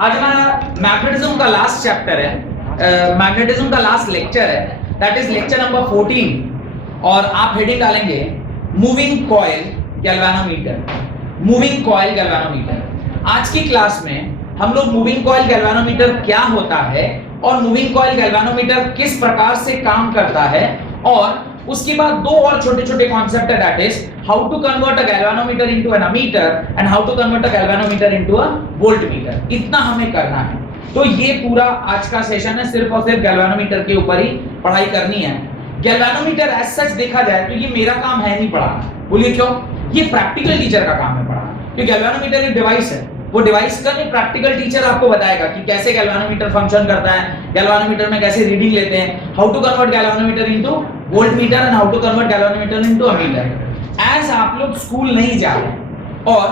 आज हमारा मैग्नेटिज्म का लास्ट चैप्टर है, मैग्नेटिज्म का लास्ट लेक्चर है, दैट इज लेक्चर नंबर 14 और आप हेडिंग डालेंगे moving coil galvanometer. Moving coil galvanometer. आज की क्लास में हम लोग मूविंग कॉइल गैल्वेनोमीटर क्या होता है और मूविंग कॉइल गैल्वेनोमीटर किस प्रकार से काम करता है, और उसके बाद दो और छोटे-छोटे कॉन्सेप्ट है, that is how to convert a galvanometer into an ammeter and how to convert a galvanometer into a voltmeter. इतना हमें करना है। तो ये पूरा आज का सेशन है, सिर्फ और सिर्फ गैल्वेनोमीटर के ऊपर ही पढ़ाई करनी है। गैल्वेनोमीटर एज सच देखा जाए तो ये मेरा काम है नहीं पढ़ाना। बोलिए क्यों? ये प्रैक्टिकल टीचर का काम है पढ़ाना, क्योंकि गैल्वेनोमीटर एक डिवाइस है। वो डिवाइस का नहीं, प्रैक्टिकल टीचर आपको बताएगा कि कैसे गैल्वेनोमीटर फंक्शन करता है, गैल्वेनोमीटर में कैसे रीडिंग लेते हैं, how to convert galvanometer into voltmeter and how to convert galvanometer into ammeter. As आप लोग स्कूल नहीं जा रहे और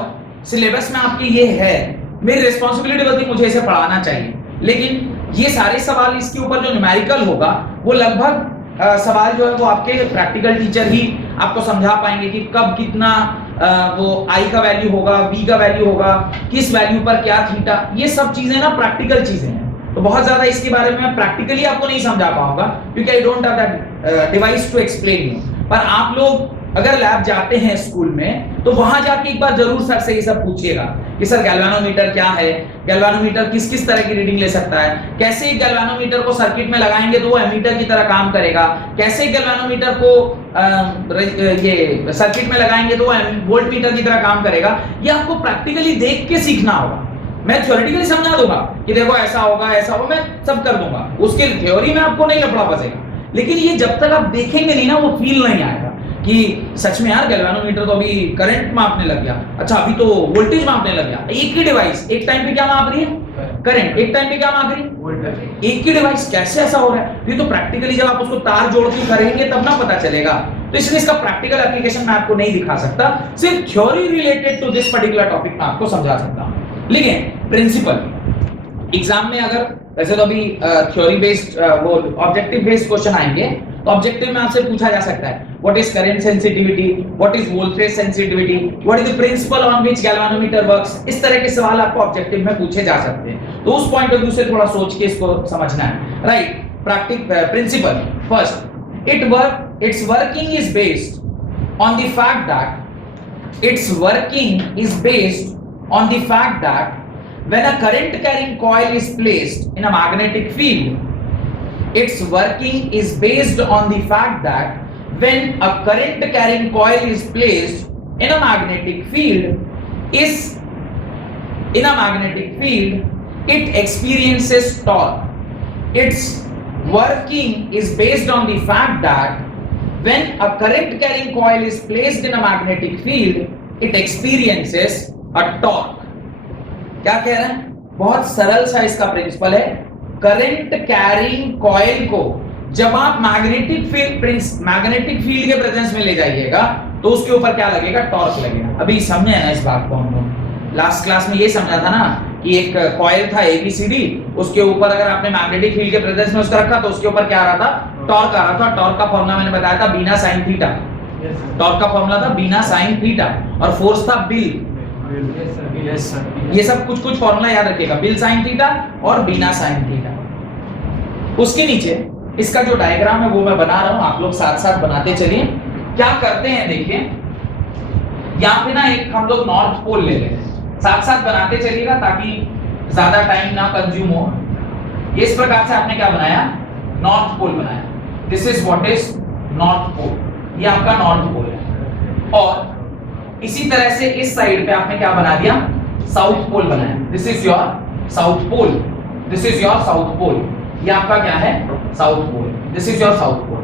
सिलेबस में आपके ये है, मेरी रिस्पांसिबिलिटी बनती मुझे इसे पढ़ाना चाहिए, लेकिन ये सारे सवाल इसके ऊपर जो न्यूमेरिकल होगा वो लगभग सवाल जो है वो आपके प्रैक्टिकल टीचर ही आपको समझा पाएंगे कि कब कितना वो आई का वैल्यू होगा, बी का वैल्यू होगा, किस वैल्यू पर क्या थीटा, ये सब चीजें ना प्रैक्टिकल चीजें हैं। तो बहुत ज्यादा इसके बारे में मैं प्रैक्टिकली आपको नहीं समझा पाऊंगा क्योंकि I don't have that device to explain you. पर आप लोग अगर लैब जाते हैं स्कूल में तो वहां जाके एक बार जरूर सर से ये सब पूछिएगा कि सर गैल्वेनोमीटर क्या है, गैल्वेनोमीटर किस किस तरह की रीडिंग ले सकता है, कैसे एक गैल्वेनोमीटर को सर्किट में लगाएंगे तो वो एमीटर की तरह काम करेगा, कैसे गैल्वेनोमीटर को ये सर्किट में लगाएंगे तो वो वोल्टमीटर की तरह काम करेगा। ये आपको प्रैक्टिकली देख के सीखना होगा। मैं थ्योरेटिकली समझा दूंगा कि देखो ऐसा होगा ऐसा होगा, मैं सब कर दूंगा, उसके थ्योरी में आपको नहीं लफड़ा बचेगा, लेकिन ये जब तक आप देखेंगे नहीं ना वो फील नहीं आएगा कि सच में यार गैल्वेनोमीटर तो अभी करंट मापने लग गया, अच्छा अभी तो वोल्टेज मापने लग गया। एक ही डिवाइस एक टाइम पे क्या माप रही है? करंट। एक टाइम पे क्या माप रही है? वोल्टेज। एक ही डिवाइस, कैसे ऐसा हो रहा है? ये तो प्रैक्टिकली जब आप उसको तार जोड़ के करेंगे तब ना पता चलेगा। तो इसलिए इसका प्रैक्टिकल एप्लीकेशन मैं आपको नहीं दिखा सकता, सिर्फ theory related to this particular topic मैं आपको समझा सकता हूं। लेकिन प्रिंसिपल एग्जाम में अगर वैसे तो अभी थ्योरी बेस्ड वो ऑब्जेक्टिव बेस्ड क्वेश्चन आएंगे, तो ऑब्जेक्टिव में आपसे पूछा जा सकता है what is current sensitivity, what is voltage sensitivity, what is the principal on which galvanometer works. इस तरह के सवाल आपको ऑब्जेक्टिव में पूछे जा सकते हैं, तो उस पॉइंट ऑफ व्यू से थोड़ा सोच के इसको समझना है, right. Principle first, it's working is based on the fact that when a current carrying coil is placed in a magnetic field, its working is based on the fact that when a current carrying coil is placed in a magnetic field, it experiences torque. Its working is based on the fact that when a current carrying coil is placed in a magnetic field, it experiences a torque. क्या कह रहे हैं? बहुत सरल सा इसका principal है। Current carrying coil को जब आप मैग्नेटिक फील्ड के प्रेजेंस में ले जाइएगा तो उसके ऊपर क्या लगेगा? टॉर्क लगेगा। अभी समझे हैं इस बात को हम लोग? लास्ट क्लास में ये समझा था ना कि एक कॉइल था ABCD, उसके ऊपर अगर आपने मैग्नेटिक फील्ड के प्रेजेंस में उसका रखा तो उसके ऊपर क्या आ रहा था? टॉर्क आ रहा था। टॉर्क का फॉर्मूला मैंने बताया था बीना साइन थीटा। टॉर्क का फॉर्मूला था बीना साइन थीटा और फोर्स था बिल। ये सब कुछ फॉर्मूला याद रखिएगा, बिल साइन थीटा और बीना साइन थीटा। उसके नीचे इसका जो डायग्राम है वो मैं बना रहा हूं, आप लोग साथ साथ बनाते चलिए। क्या करते हैं देखिए, यहाँ पे ना एक हम लोग नॉर्थ पोल ले लेते हैं, साथ साथ बनाते चलिएगा ताकि ज्यादा टाइम ना कंज्यूम हो। इस प्रकार से आपने क्या बनाया? नॉर्थ पोल बनाया। This is what is north pole, ये आपका नॉर्थ पोल है। और इसी तरह से इस साइड पे आपने क्या बना दिया? साउथ पोल बनाया। This is your south pole, this is your south pole, ये आपका क्या है? South pole. This is your south pole.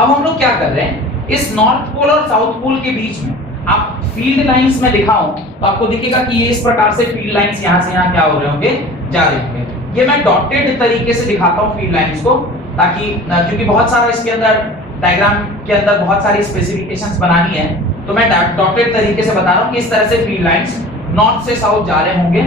अब हम लोग क्या कर रहे हैं, इस नॉर्थ पोल और साउथ पोल के बीच में आप फील्ड लाइंस में दिखाऊं तो आपको दिखेगा कि ये इस प्रकार से फील्ड लाइंस यहां से यहां क्या हो रहे होंगे? जा रहे होंगे। ये मैं डॉटेड तरीके से दिखाता हूं फील्ड लाइंस को, ताकि क्योंकि बहुत सारा इसके अंदर डायग्राम के अंदर बहुत सारी स्पेसिफिकेशंस बनानी है, तो मैं डॉटेड तरीके से बता रहा हूं कि इस तरह से फील्ड लाइंस नॉर्थ से साउथ जा रहे होंगे।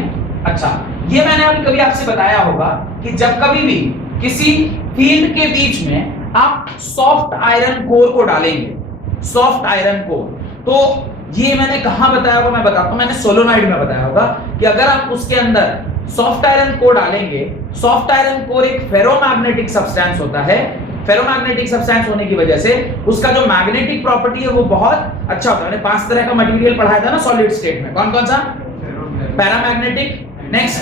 अच्छा, ये मैंने अभी कभी आपसे बताया होगा कि जब कभी भी किसी फील्ड के बीच में आप सॉफ्ट आयरन कोर को डालेंगे, सॉफ्ट आयरन कोर, तो ये मैंने कहां बताया होगा? मैं बताता हूं, मैंने सोलोनॉइड में बताया होगा कि अगर आप उसके अंदर सॉफ्ट आयरन कोर डालेंगे। सॉफ्ट आयरन कोर एक फेरोमैग्नेटिक सब्सटेंस होता है। फेरोमैग्नेटिक सब्सटेंस होने की वजह से उसका जो मैग्नेटिक प्रॉपर्टी है वो बहुत अच्छा होता है। मैंने 5 तरह का मटेरियल पढ़ाया था ना सॉलिड स्टेट में, कौन कौन सा? Paramagnetic, next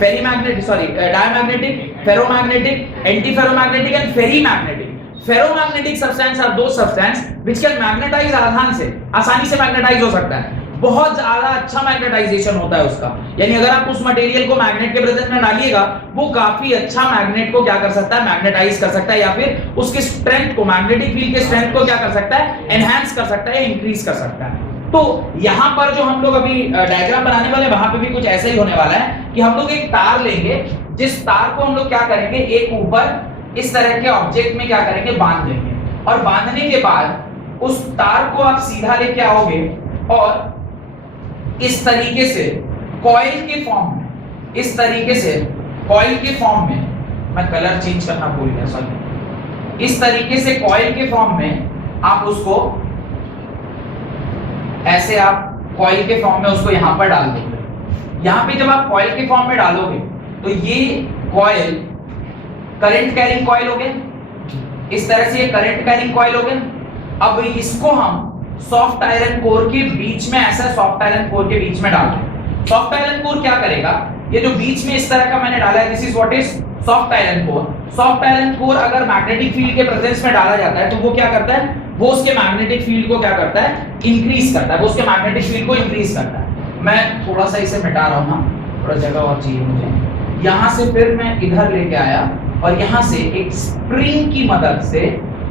ferrimagnetic, sorry diamagnetic, ferromagnetic, anti ferromagnetic and ferrimagnetic. Ferromagnetic substance are those substance which can magnetize आसानी से मैग्नेटाइज हो सकता है। बहुत ज्यादा अच्छा मैग्नेटाइजेशन होता है उसका, यानी अगर आप उस मटेरियल को मैग्नेट के प्रेजेंस में डालिएगा वो काफी अच्छा मैग्नेट को क्या कर सकता है? मैग्नेटाइज कर सकता है, या फिर उसके स्ट्रेंथ को, मैग्नेटिक फील्ड के स्ट्रेंथ को क्या कर सकता है? एनहांस कर सकता है, इंक्रीज कर सकता है। तो यहां पर जो हम लोग अभी डायग्राम बनाने वाले वहां पे भी कुछ ऐसा ही होने वाला है कि हम लोग एक तार लेंगे, जिस तार को हम लोग क्या करेंगे, एक ऊपर इस तरह के ऑब्जेक्ट में क्या करेंगे? बांध देंगे, और बांधने के बाद उस तार को आप सीधा लेके आओगे और इस तरीके से कॉइल के फॉर्म में, इस तरीके से कॉइल के फॉर्म में, मैं कलर चेंज करना भूल गया सॉरी, इस तरीके से कॉइल के फॉर्म में आप उसको ऐसे, आप कॉइल के फॉर्म में उसको यहां पर डाल दोगे। यहां पे जब आप कॉइल के फॉर्म में डालोगे तो ये कॉइल करंट कैरिंग कॉइल हो गया, इस तरह से ये करंट कैरिंग कॉइल हो गया। अब इसको हम सॉफ्ट आयरन कोर के बीच में, ऐसा सॉफ्ट आयरन कोर के बीच में डाल दें। सॉफ्ट आयरन कोर क्या करेगा? ये जो बीच में इस तरह का मैंने डाला है, this is what is soft iron core. Soft iron core अगर मैग्नेटिक फील्ड के प्रेजेंस में डाला जाता है तो वो क्या करता है? वो उसके मैग्नेटिक फील्ड को क्या करता है? इंक्रीज करता है, वो उसके मैग्नेटिक फील्ड को इंक्रीज करता है। मैं थोड़ा सा इसे मिटा रहा हूं, थोड़ा जगह और चाहिए मुझे। यहां से फिर मैं इधर लेके आया और यहां से एक स्प्रिंग की मदद से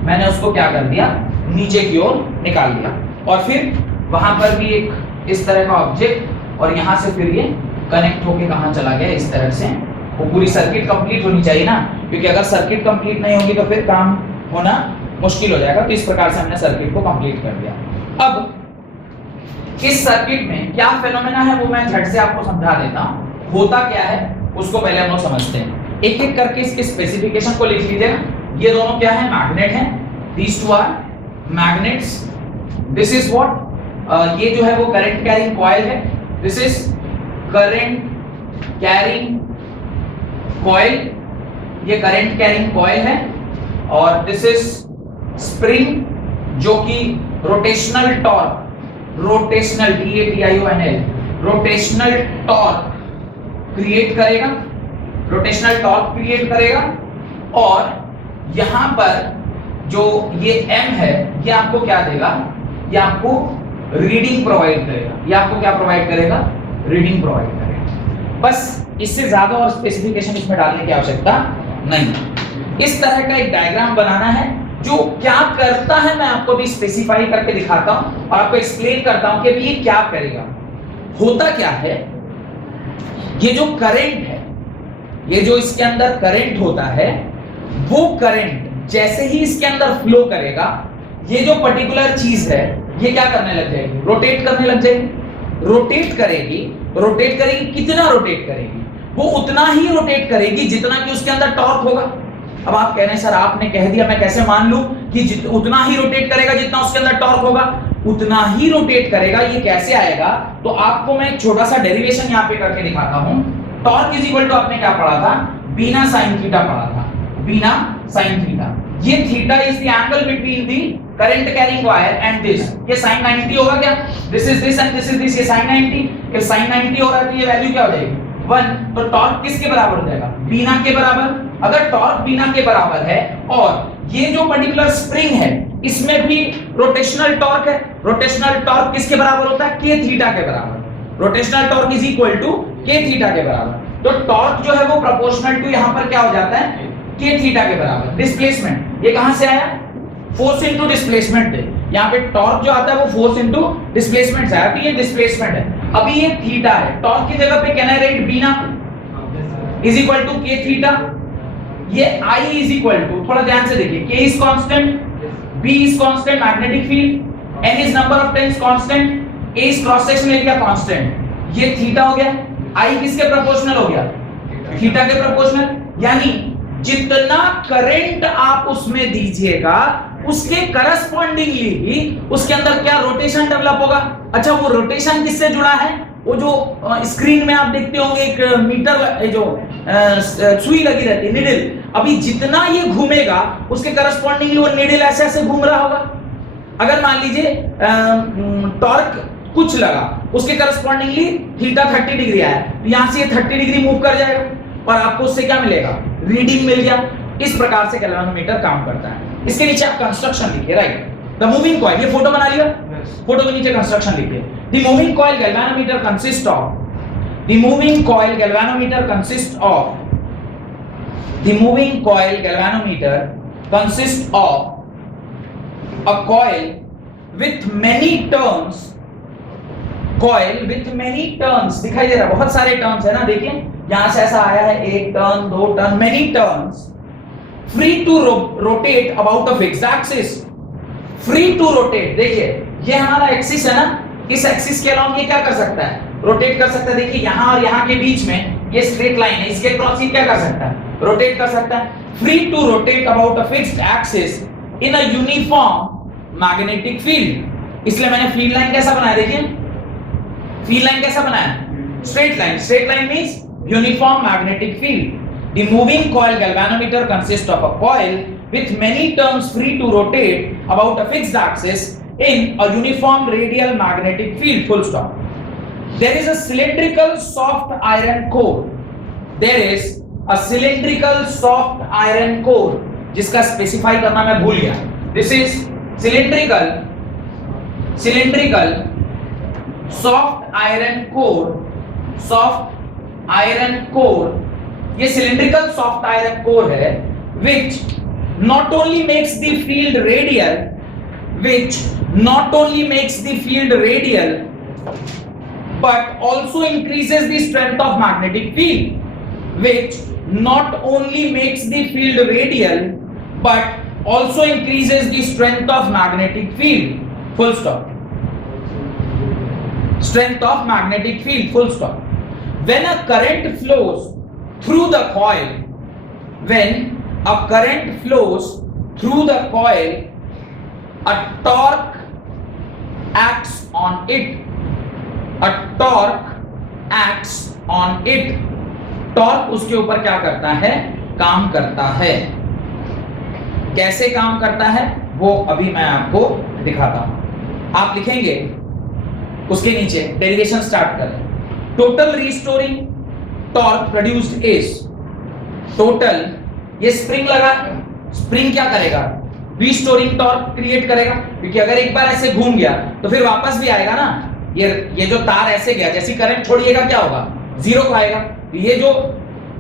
मैंने उसको क्या कर दिया? नीचे की ओर निकाल दिया, और फिर वहां पर भी एक इस तरह का ऑब्जेक्ट, और यहां से फिर ये कनेक्ट होके कहां चला गया? इस तरह से। वो पूरी सर्किट कंप्लीट होनी चाहिए ना, क्योंकि अगर सर्किट कंप्लीट नहीं होगी तो फिर काम होना मुश्किल हो जाएगा। तो इस प्रकार से हमने सर्किट को कंप्लीट कर दिया। अब इस सर्किट में क्या फेनोमेना है वो मैं झट से आपको समझा देता हूं। होता क्या है उसको पहले हम लोग समझते हैं। एक एक करके इसके स्पेसिफिकेशन को लिख लीजिएगा। ये दोनों क्या है? मैग्नेट है। These two are magnets. This is what, ये जो है वो करंट कैरिंग कॉइल है। This is current carrying coil, ये करंट कैरिंग कॉइल है। और दिस इज स्प्रिंग जो कि rotational torque, rotational TATIONL, rotational torque create करेगा, रोटेशनल टॉर्क क्रिएट करेगा। और यहां पर जो ये M है ये आपको क्या देगा? ये आपको रीडिंग प्रोवाइड करेगा। ये आपको क्या प्रोवाइड करेगा? रीडिंग प्रोवाइड करेगा। बस इससे ज्यादा और स्पेसिफिकेशन इसमें डालने की आवश्यकता नहीं। इस तरह का एक डायग्राम बनाना है जो क्या करता है मैं आपको भी स्पेसिफाई करके दिखाता हूं और आपको एक्सप्लेन करता हूं कि ये क्या करेगा। होता क्या है, ये जो करंट है, ये जो इसके अंदर करंट होता है, वो करंट जैसे ही इसके अंदर फ्लो करेगा, ये जो पर्टिकुलर चीज है ये क्या करने लग जाएगी? रोटेट करने लग जाएगी। रोटेट करेगी, रोटेट करेगी, कितना रोटेट करेगी? वो उतना ही रोटेट करेगी जितना कि उसके अंदर टॉर्क होगा। अब आप कह रहे हैं सर आपने कह दिया, मैं कैसे मान लूं कि उतना ही रोटेट करेगा जितना उसके अंदर टॉर्क होगा? उतना ही रोटेट करेगा। ये कैसे आएगा? तो आपको मैं एक छोटा सा डेरिवेशन यहाँ पे करके दिखाता हूं। टॉर्क इज इक्वल टू आपने क्या पढ़ा था? बीना साइन थीटा पढ़ा था, बीना साइन थीटा। ये theta is the angle between the current carrying wire and this. ये sin 90 होगा क्या? This is this and this is this. ये sin 90, if sin 90 हो रहा है तो ये वैल्यू क्या हो जाएगी? 1। तो टॉर्क किसके बराबर हो जाएगा? बीना के बराबर। अगर टॉर्क बीना के बराबर है और ये जो पर्टिकुलर स्प्रिंग है इसमें भी रोटेशनल टॉर्क है, रोटेशनल टॉर्क किसके बराबर होता है? k थीटा के बराबर। Rotational torque is equal to k theta के बराबर। तो टॉर्क जो है वो प्रोपोर्शनल टू यहां पर क्या हो जाता है? k थीटा के बराबर। डिस्प्लेसमेंट ये कहां से आया? फोर्स इनटू डिस्प्लेसमेंट है। यहां पे टॉर्क जो आता है वो फोर्स इनटू डिस्प्लेसमेंट से आया, तो ये डिस्प्लेसमेंट है। अभी ये थीटा है, टॉर्क की जगह पे can I write BINA is equal to k theta. ये I इज इक्वल टू, थोड़ा ध्यान से देखिए, k is constant, B is constant magnetic field, N is number of turns constant, A is cross sectional area constant. ये theta हो गया। I किसके proportional हो गया? थीटा के प्रोपोर्शनल। यानी जितना करंट आप उसमें दीजिएगा उसके करस्पॉन्डिंगली ही उसके अंदर क्या रोटेशन डेवलप होगा? अच्छा, वो रोटेशन किससे जुड़ा है? वो जो स्क्रीन में आप देखते होंगे एक मीटर जो सुई लगी रहती है, निडल, अभी जितना ये घूमेगा उसके करस्पॉन्डिंगली वो निडल ऐसे ऐसे घूम रहा होगा। अगर मान लीजिए टॉर्क कुछ लगा, उसके करस्पॉन्डिंगली थीटा 30 डिग्री आया, तो यहां से ये 30 डिग्री मूव कर जाएगा और आपको उससे क्या मिलेगा, रीडिंग मिल गया। इस प्रकार से गैल्वेनोमीटर काम करता है। इसके नीचे आप कंस्ट्रक्शन लिखिए, राइट, द मूविंग कॉइल, ये फोटो बना लिया, फोटो के नीचे कंस्ट्रक्शन लिखिए। The moving coil galvanometer consist of, the moving coil galvanometer consist of, the moving coil galvanometer consist of a coil with many turns, coil with many turns, दिखाई दे रहा है, बहुत सारे टर्न्स है ना, देखिए यहां से ऐसा आया है, एक टर्न, दो turn, many turns, free to rotate about a fixed axis, free to rotate, देखिए ये हमारा एक्सिस है ना, इस एक्सिस के अलावा ये क्या कर सकता है, रोटेट कर सकता है। देखिए यहां और यहां के बीच में ये स्ट्रेट लाइन है, इसके क्रॉस ये क्या कर सकता है, रोटेट कर सकता है। Free to rotate about a fixed axis in a uniform magnetic field, इसलिए मैंने फील्ड लाइन कैसा बनाया, देखिए फील्ड लाइन कैसा बनाया, straight line, straight line means uniform magnetic field. The moving coil galvanometer consist of a coil with many turns free to rotate about a fixed axis in a uniform radial magnetic field, full stop. There is a cylindrical soft iron core, there is a cylindrical soft iron core, जिसका specify करना मैं भूल गया, this is cylindrical soft iron core, soft iron core, ये cylindrical soft iron core है which not only makes the field radial, which not only makes the field radial but also increases the strength of magnetic field, which not only makes the field radial but also increases the strength of magnetic field, full stop. Strength of magnetic field, full stop. When a current flows through the coil, when a current flows through the coil, a torque acts on it, a torque acts on it, torque उसके ऊपर क्या करता है, काम करता है। कैसे काम करता है वो अभी मैं आपको दिखाता हूं। आप लिखेंगे उसके नीचे, डेरिवेशन स्टार्ट करें। Total restoring torque produced is, total, ये स्प्रिंग लगा, स्प्रिंग क्या करेगा, रीस्टोरिंग टॉर्क क्रिएट करेगा, क्योंकि अगर एक बार ऐसे घूम गया तो फिर वापस भी आएगा ना, ये जो तार ऐसे गया, जैसे करंट छोड़िएगा क्या होगा, जीरो को आएगा। ये जो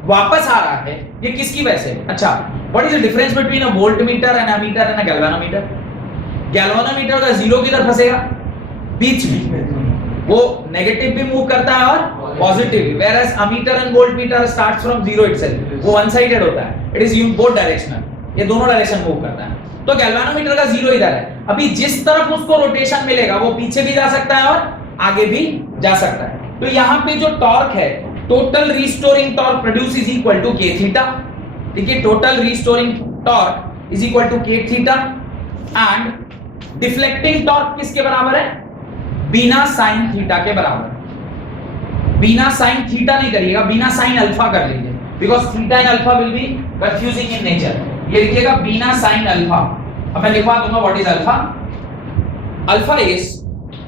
वापस आ रहा है ये किसकी वजह से, अच्छा, what is the difference between a voltmeter and ammeter and a galvanometer. Galvanometer का जीरो किधर फंसेगा, बीच में, वो नेगेटिव भी मूव करता है और पॉजिटिव भी, whereas ammeter and voltmeter starts from zero itself, वो वन साइडेड होता है, it is in both directional, ये दोनों डायरेक्शन मूव करता है। तो गैल्वेनोमीटर का जीरो इधर है, अभी जिस तरफ उसको रोटेशन मिलेगा वो पीछे भी जा सकता है और आगे भी जा सकता है। तो यहाँ पे जो टॉर्क है, total restoring torque produce is equal to K theta, देखिए total restoring torque is equal to K theta, and deflecting torque किसके बराबर है, बिना साइन थीटा के बराबर। बिना साइन थीटा नहीं करिएगा, बिना साइन अल्फा कर लीजिए, because theta and alpha will be confusing in nature. ये लिखिएगा बिना साइन अल्फा, अब मैं लिखवा दूंगा what is alpha. Alpha is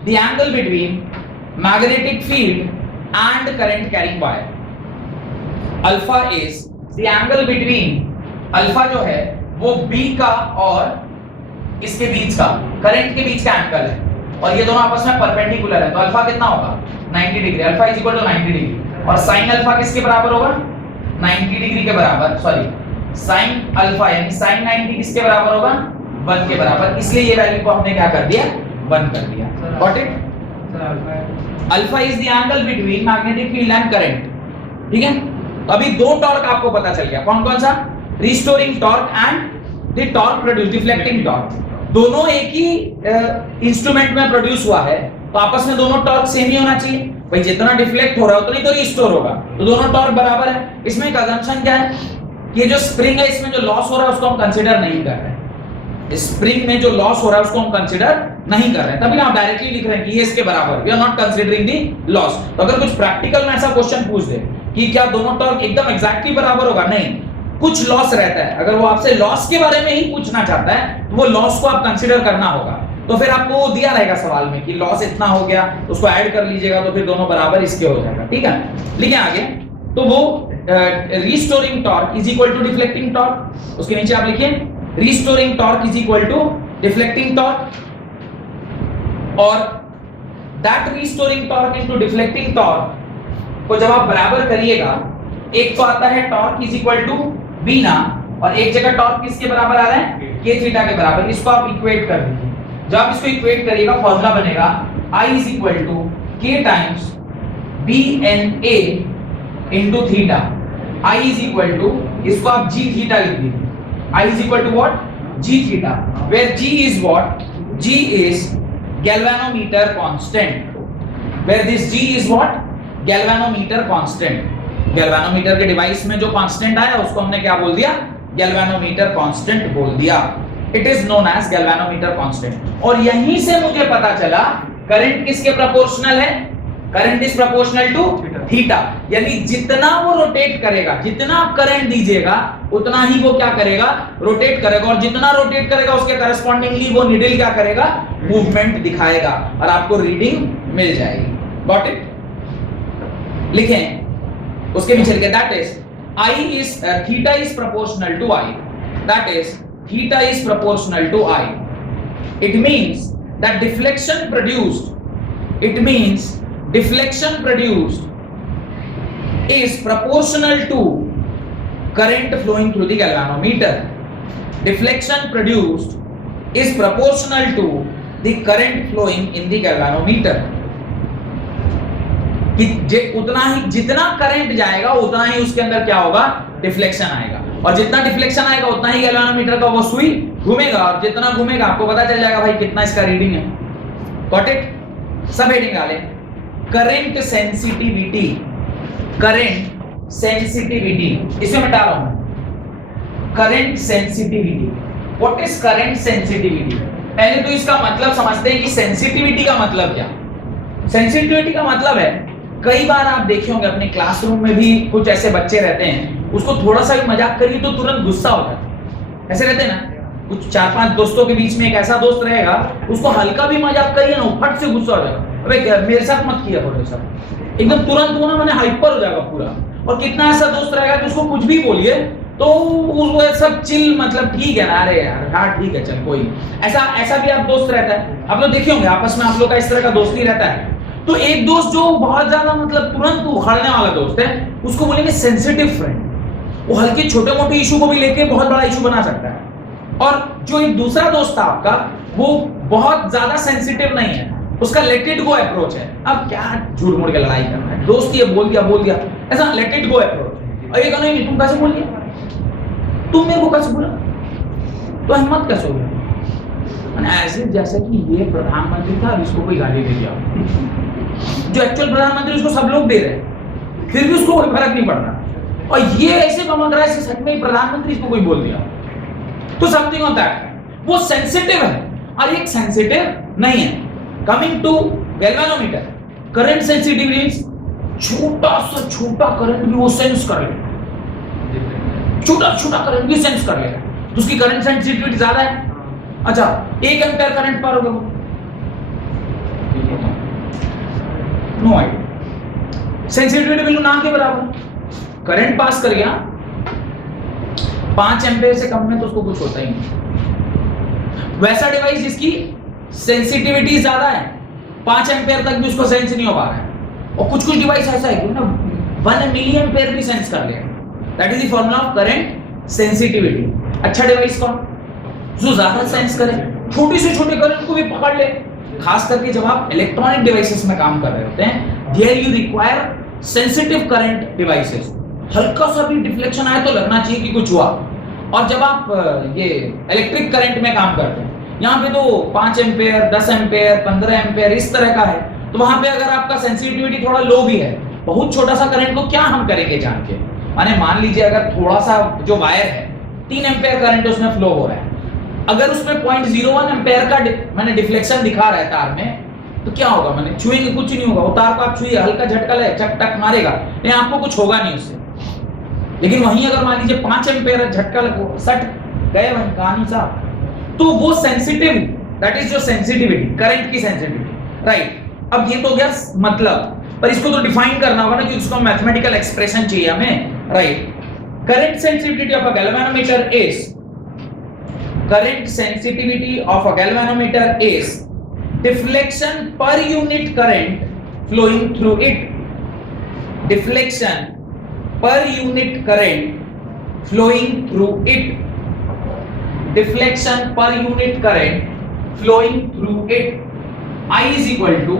the angle between magnetic field and current carrying wire. Alpha is the angle between, alpha जो है वो B का और इसके बीच का, करंट के बीच का एंगल है, और ये दोनों आपस में परपेंडिकुलर है, तो अल्फा कितना होगा, 90 degree. Alpha is equal to 90 degree, और साइन अल्फा किसके बराबर होगा, 90 डिग्री के बराबर, सॉरी साइन अल्फा यानी साइन 90 किसके बराबर होगा, 1 के बराबर, इसलिए ये वैल्यू को हमने क्या कर दिया, 1 कर दिया। Got it. Alpha is the angle between magnetic field and current, ठीक है। तो अभी दो टॉर्क आपको पता चल गया, कौन कौन सा, restoring torque and the torque produce, deflecting torque, दोनों एक ही इंस्ट्रूमेंट में प्रोड्यूस हुआ है, तो आपस में दोनों टॉर्क सेम ही होना चाहिए भाई, जितना डिफ्लेक्ट हो रहा है उतना ही तो रिस्टोर होगा, तो दोनों टॉर्क बराबर है। इसमें एक असम्पशन क्या है, ये जो स्प्रिंग है इसमें जो लॉस हो रहा है उसको हम कंसीडर नहीं कर रहे हैं, स्प्रिंग में जो लॉस हो रहा है उसको हम कंसीडर नहीं कर रहे हैं, तभी आप डायरेक्टली लिख रहे हैं कि ये इसके बराबर, we are not considering the loss. तो अगर कुछ प्रैक्टिकल में ऐसा क्वेश्चन पूछ दे कि क्या दोनों टॉर्क एकदम एग्जैक्टली बराबर होगा, नहीं, कुछ लॉस रहता है। अगर वो आपसे लॉस के बारे में ही पूछना चाहता है तो वो लॉस को आप कंसीडर करना होगा। तो फिर आपको वो दिया रहेगा सवाल में कि लॉस इतना हो गया, उसको ऐड कर लीजिएगा तो फिर दोनों बराबर इसके हो जाएगा। ठीक है, लिखें आगे। तो वो restoring torque is equal to deflecting torque, उसके नीचे आप लिखिए restoring torque is equal to deflecting torque, और that restoring torque into deflecting torque को जब आप बराबर करिएगा, एक तो आता है torque is equal to B ना, और एक जगह टॉर्क किसके बराबर आ रहा है, के थीटा के बराबर। इसको आप इक्वेट कर दीजिए। जब आप इसको इक्वेट करिएगा फॉर्मूला बनेगा I is equal to K times B N A into theta. I is equal to, इसको आप जी थीटा लिख दीजिए, I is equal to what, G theta, where G is what, G is galvanometer constant, where this G is what, galvanometer constant। galvanometer के device में जो constant आया उसको हमने क्या बोल दिया, galvanometer constant बोल दिया। It is known as galvanometer constant। और यहीं से मुझे पता चला करंट किसके प्रोपोर्शनल है, current is proportional to theta, यानी जितना वो रोटेट करेगा, जितना आप करंट दीजिएगा उतना ही वो क्या करेगा, रोटेट करेगा, और जितना रोटेट करेगा उसके करस्पॉन्डिंगली वो नीडल क्या करेगा, मूवमेंट दिखाएगा, और आपको रीडिंग मिल जाएगी। Got it? लिखें उसके नीचे लिखें that is I is theta is proportional to I, that is theta is proportional to I। it means that deflection produced, it means deflection produced is proportional to current flowing through the galvanometer। deflection produced is proportional to the current flowing in the galvanometer। कि उतना ही जितना current जाएगा उतना ही उसके अंदर क्या होगा, deflection आएगा, और जितना डिफ्लेक्शन आएगा उतना ही गैल्वेनोमीटर का वो सुई घूमेगा, और जितना घूमेगा आपको पता चल जाएगा भाई कितना इसका रीडिंग है। Got it? सब हेडिंग डालें, करंट सेंसिटिविटी, करंट सेंसिटिविटी, इसमें मैं डाल रहा हूं current sensitivity. What is current sensitivity? पहले तो इसका मतलब समझते हैं कि सेंसिटिविटी का मतलब क्या। सेंसिटिविटी का मतलब है, कई बार आप देखे होंगे अपने क्लासरूम में भी कुछ ऐसे बच्चे रहते हैं, उसको थोड़ा सा भी मजाक करिए तो तुरंत गुस्सा हो जाता है। ऐसे रहते हैं ना, कुछ 4-5 दोस्तों के बीच में एक ऐसा दोस्त रहेगा, उसको हल्का भी मजाक करिए ना फट से गुस्सा हो जाएगा, अबे मेरे साथ मत किया करो सर, एकदम तुरंत वो ना मैंने हाइपर हो जाएगा पूरा। और कितना ऐसा दोस्त रहेगा कि उसको कुछ भी बोलिए तो वो सब चिल, मतलब ठीक है ना, अरे यार हाँ ठीक है चल कोई, ऐसा भी आप दोस्त रहता है। आप लोग देखे होंगे आपस में आप लोग का इस तरह का दोस्ती रहता है। तो एक दोस्त जो बहुत ज्यादा मतलब तुरंत उखड़ने वाला दोस्त है, उसको बोलेंगे सेंसिटिव फ्रेंड। वो हल्के छोटे मोटे इशू को भी लेके बहुत बड़ा इशू बना सकता है। और जो एक दूसरा दोस्त था आपका, वो बहुत ज्यादा सेंसिटिव नहीं है, उसका लेट इट गो अप्रोच है। अब क्या झूठ मूठ के लड़ाई करना है, दोस्त ये बोल दिया, ऐसा लेट इट गो अप्रोच। और ये कहना नहीं तुम कैसे बोल दिया, तुम मेरे को कैसे बोला, तो हिम्मत कैसे हो गई, ऐसे जैसे कि ये प्रधानमंत्री था इसको कोई गाली दे दिया। जो एक्चुअल प्रधानमंत्री उसको सब लोग दे रहे हैं, फिर भी उसको कोई फर्क नहीं पड़ रहा, और ये ऐसे बमक रहा है सच में प्रधानमंत्री इसको कोई बोल दिया। तो समथिंग ऑन दैट, वो सेंसिटिव है और एक सेंसिटिव नहीं है। Coming to galvanometer, current sensitivity means छोटा सा छोटा करंट भी वो सेंस कर लेगा, छोटा करंट भी सेंस कर लेगा, तो उसकी करंट सेंसिटिविटी ज्यादा है। अच्छा 1 एम्पीयर करंट पार हो गया, नो आइडिया, सेंसिटिविटी वैल्यू ना के बराबर, करंट पास कर गया 5 एम्पीयर से कम में तो उसको कुछ होता ही नहीं। वैसा डिवाइस जिसकी सेंसिटिविटी ज्यादा है, 5 एम्पीयर तक भी उसको सेंस नहीं हो पा रहा है, और कुछ डिवाइस ऐसा है कि ना 1 मिली एम्पीयर भी सेंस कर लेगा। That is the formula of current sensitivity. अच्छा डिवाइस कौन, जो ज्यादा सेंस करे, छोटे से छोटे करंट को भी पकड़ ले। खास करके जब आप इलेक्ट्रॉनिक डिवाइसेस में काम कर रहे होते हैं, there you require sensitive current devices. हल्का सा भी डिफ्लेक्शन आए तो लगना चाहिए कि कुछ हुआ। और जब आप ये इलेक्ट्रिक करंट में काम करते हैं, यहाँ पे तो 5 एम्पीयर 10 एम्पीयर 15 एम्पीयर इस तरह का है, तो वहां पे अगर आपका सेंसिटिविटी थोड़ा लो भी है, बहुत छोटा सा करंट को क्या हम करेंगे जान के। माने मान लीजिए अगर थोड़ा सा जो वायर है 3 एम्पीयर करंट उसमें फ्लो हो रहा है, अगर उसमें 0.01 एम्पेयर का मैंने डिफ्लेक्शन दिखा रहा है तार में, तो क्या होगा, मैंने छुएंगे कुछ नहीं होगा, वो तार को आप छुइए हल्का झटका लगे चक टक मारेगा, लेकिन आपको कुछ होगा नहीं उससे। लेकिन वहीं अगर मान लीजिए 5 एम्पेयर झटका लगो सट गए वहीं कहानी साहब, तो वो sensitive, that is your sensitivity, current की सेंसिटिविटी, राइट। अब ये तो हो गया मतलब, पर इसको तो डिफाइन करना होगा ना कि उसको मैथमेटिकल एक्सप्रेशन चाहिए हमें, right. Current sensitivity of a galvanometer is, current sensitivity of a galvanometer is deflection per unit current flowing through it. Deflection per unit current flowing through it. Deflection per unit current flowing through it. I is equal to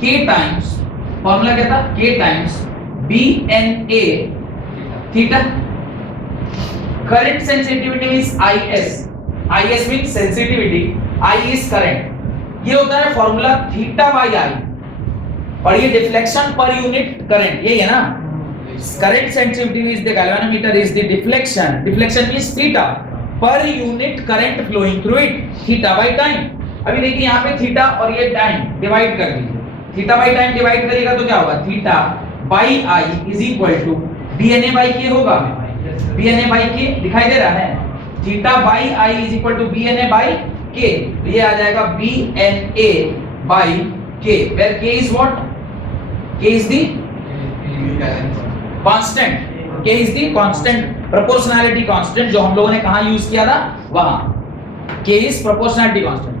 K times, formula क्या था, K times BNA theta. Current sensitivity is IS. IS means sensitivity, I is current। ये होता है formula theta by आई, और ये deflection पर unit current, यही है ना। Current sensitivity is the galvanometer is the deflection means theta per unit current flowing through it, theta by time. अभी देखिए यहाँ पे थीटा और ये टाइम डिवाइड कर दीजिए, थीटा बाई टाइम डिवाइड करेगा तो क्या होगा, theta by I is equal to BNA by K होगा, बीएनए बाई के दिखाई दे रहा है, theta by I is equal to B N A by K, ये आ जाएगा B N A by K, where K is what, K is the constant, K is the constant, proportionality constant, जो हम लोगों ने कहां यूज किया था वहां, के is proportionality constant,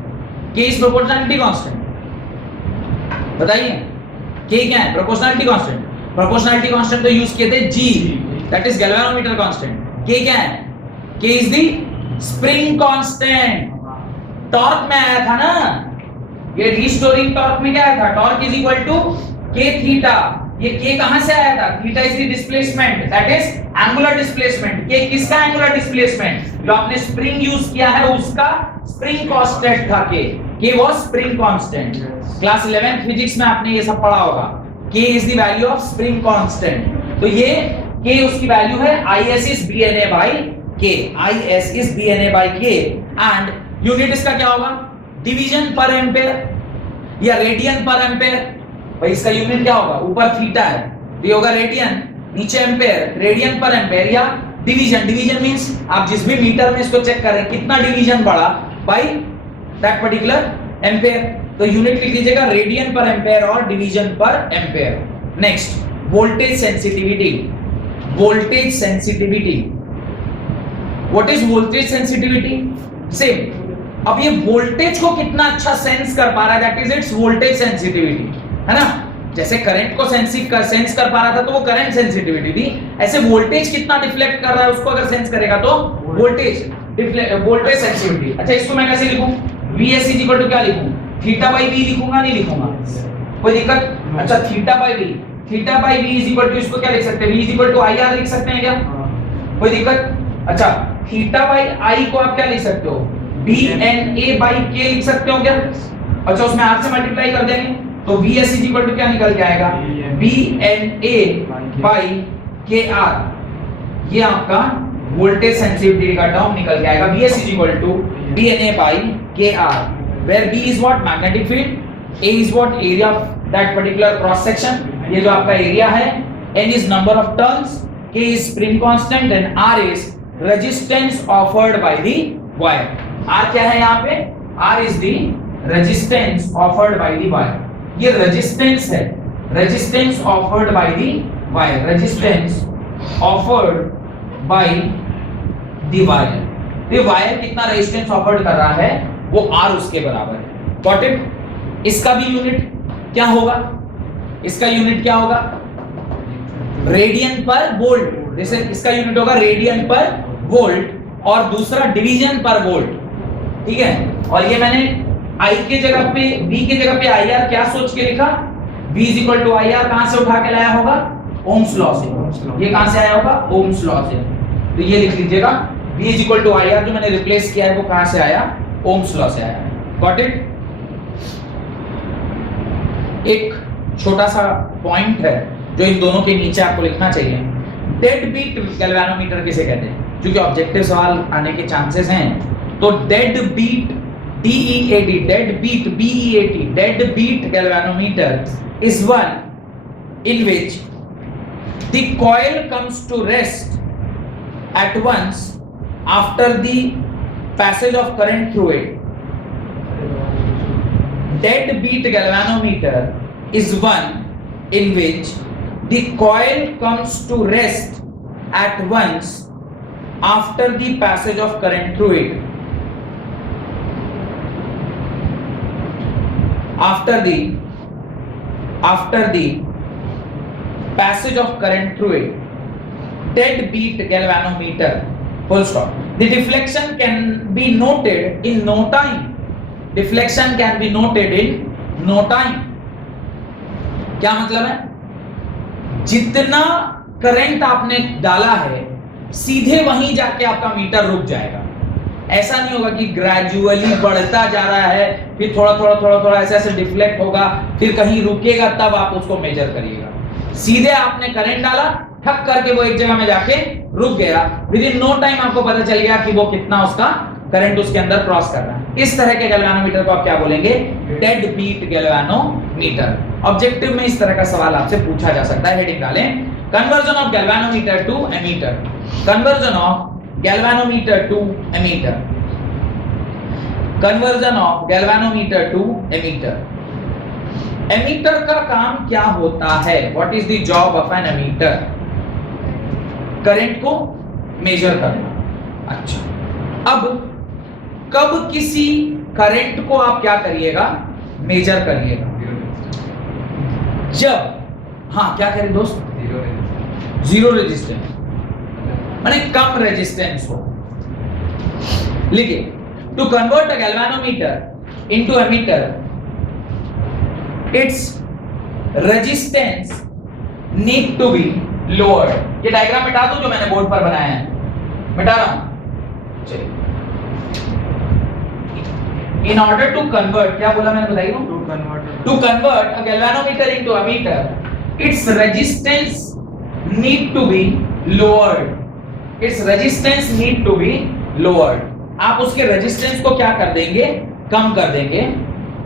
K is proportionality constant, बताइए के क्या है, प्रोपोर्शनैलिटी कांस्टेंट। प्रोपोर्शनैलिटी कांस्टेंट तो यूज किए थे जी, दैट इज गैल्वेनोमीटर कांस्टेंट। के क्या है, K is the spring constant, torque में आया था ना, ये रीस्टोरिंग टॉर्क में क्या आया था, torque is equal to K theta, ये K कहां से आया था, theta is the displacement, that is angular displacement. K किसका एंगुलर डिस्प्लेसमेंट, जो आपने स्प्रिंग यूज किया है उसका स्प्रिंग कांस्टेंट था K was spring constant. Class 11th physics में आपने ये सब पढ़ा होगा, K is the value of spring constant, तो ये K उसकी वैल्यू है, IS is BNA by K, IS is BNA by K, and unit इसका क्या होगा, डिवीजन पर एम्पेयर या रेडियन पर एम्पेयर। भाई इसका यूनिट क्या होगा, ऊपर थीटा है तो ये होगा रेडियन, नीचे एम्पेयर, रेडियन पर एम्पेयर या डिवीजन, डिवीजन मींस आप जिस भी मीटर में इसको चेक कर रहे हैं कितना डिवीजन बढ़ा बाय दैट पर्टिकुलर एम्पेयर, तो यूनिट लिख लीजिएगा रेडियन पर एम्पेयर और division per ampere. Next, voltage sensitivity, voltage sensitivity, what is voltage sensitivity, same. अब ये वोल्टेज को कितना अच्छा सेंस कर पा रहा है, that is it's voltage sensitivity, है ना। जैसे करंट को सेंस कर पा रहा था तो वो करंट सेंसिटिविटी थी, ऐसे वोल्टेज कितना डिफ्लेक्ट कर रहा है उसको अगर सेंस करेगा तो वोल्टेज सेंसिटिविटी। अच्छा इसको मैं कैसे लिखूं, Vs इज इक्वल टू क्या लिखूं, थीटा बाई v लिखूंगा, नहीं लिखूंगा, कोई दिक्कत। अच्छा theta by v, theta by v is equal to इसको क्या लिख सकते हैं, v is equal to IR लिख सकते हैं क्या, कोई दिक्कत। अच्छा थीटा बाई आई को आप क्या लिख सकते हो, BNA बाई के लिख सकते हो क्या। अच्छा उसमें r से मल्टीप्लाई कर देंगे तो Vs इज इक्वल टू क्या निकल के आएगा, BNA बाई KR, ये आपका वोल्टेज सेंसिटिविटी का टर्म निकल के आएगा। Vs is equal to BNA by KR, where B is what, magnetic field, A is what, area of that particular cross section, ये जो आपका एरिया है, N is number of turns, K is spring constant and R is resistance offered by the wire। R क्या है यहाँ पे, R is the resistance offered by the wire, ये resistance है, resistance offered by the wire, resistance offered by the wire। ये wire कितना resistance offered कर रहा है वो R उसके बराबर है, गॉट इट। इसका भी यूनिट क्या होगा, इसका यूनिट क्या होगा, रेडियन पर वोल्ट, जैसे इसका यूनिट होगा रेडियन पर वोल्ट और दूसरा डिवीजन पर वोल्ट, ठीक है। और ये मैंने I के जगह पे, V के जगह पे IR क्या सोच के लिखा, V is equal to IR कहां से उठा के लाया होगा, ओम्स लॉ से, ये कहां से आया होगा, ओम्स लॉ से, तो ये लिख लीजिएगा V is equal to IR, जो मैंने रिप्लेस किया है वो कहां से आया, ओम्स लॉ से आया, गॉट इट। एक छोटा सा पॉइंट है जो इन दोनों के नीचे आपको लिखना चाहिए, डेड बीट गैल्वेनोमीटर किसे कहते हैं, क्योंकि ऑब्जेक्टिव सवाल आने के चांसेस हैं, तो dead beat DEAD, dead beat BEAT, dead beat galvanometer is one in which the coil comes to rest at once after the passage of current through it. Dead beat galvanometer is one in which the coil comes to rest at once after the passage of current through it. After the passage of current through it. Dead beat galvanometer. Full stop. The deflection can be noted in no time. Deflection can be noted in no time. क्या मतलब है? जितना current आपने डाला है सीधे वहीं जाके आपका मीटर रुक जाएगा। ऐसा नहीं होगा कि ग्रेजुअली बढ़ता जा रहा है, फिर थोड़ा ऐसे डिफ्लेक्ट होगा, फिर कहीं रुकेगा, तब आप उसको मेजर करिएगा। सीधे आपने करंट डाला, ठक करके वो एक जगह में जाके रुक गया, विद इन नो टाइम आपको पता चल गया कि वो कितना उसका करंट उसके अंदर क्रॉस कर रहा है। इस तरह के गैल्वेनोमीटर को आप क्या बोलेंगे? Dead beat galvanometer. ऑब्जेक्टिव में इस तरह का सवाल आपसे पूछा जा सकता है। हेडिंग डालें, conversion of galvanometer to ammeter. Conversion of galvanometer to emitter. Conversion of galvanometer to emitter. Emitter का काम क्या होता है? What is the job of an emitter? Current को मेजर करना। अच्छा, अब कब किसी करंट को आप क्या करिएगा? मेजर करिएगा। जब, हाँ क्या करें दोस्त? जीरो रेजिस्टेंस, माने कम रेजिस्टेंस हो। लिखिए, to convert a galvanometer into ammeter, its resistance need to be lowered. ये डायग्राम मिटा दूं जो मैंने बोर्ड पर बनाया है? मिटा रहा हूं। चलिए, इन ऑर्डर टू कन्वर्ट, क्या बोला मैंने बताइए? To convert a galvanometer into ammeter, its resistance need to be lowered. Its resistance need to be lowered. आप उसके रेजिस्टेंस को क्या कर देंगे? कम कर देंगे,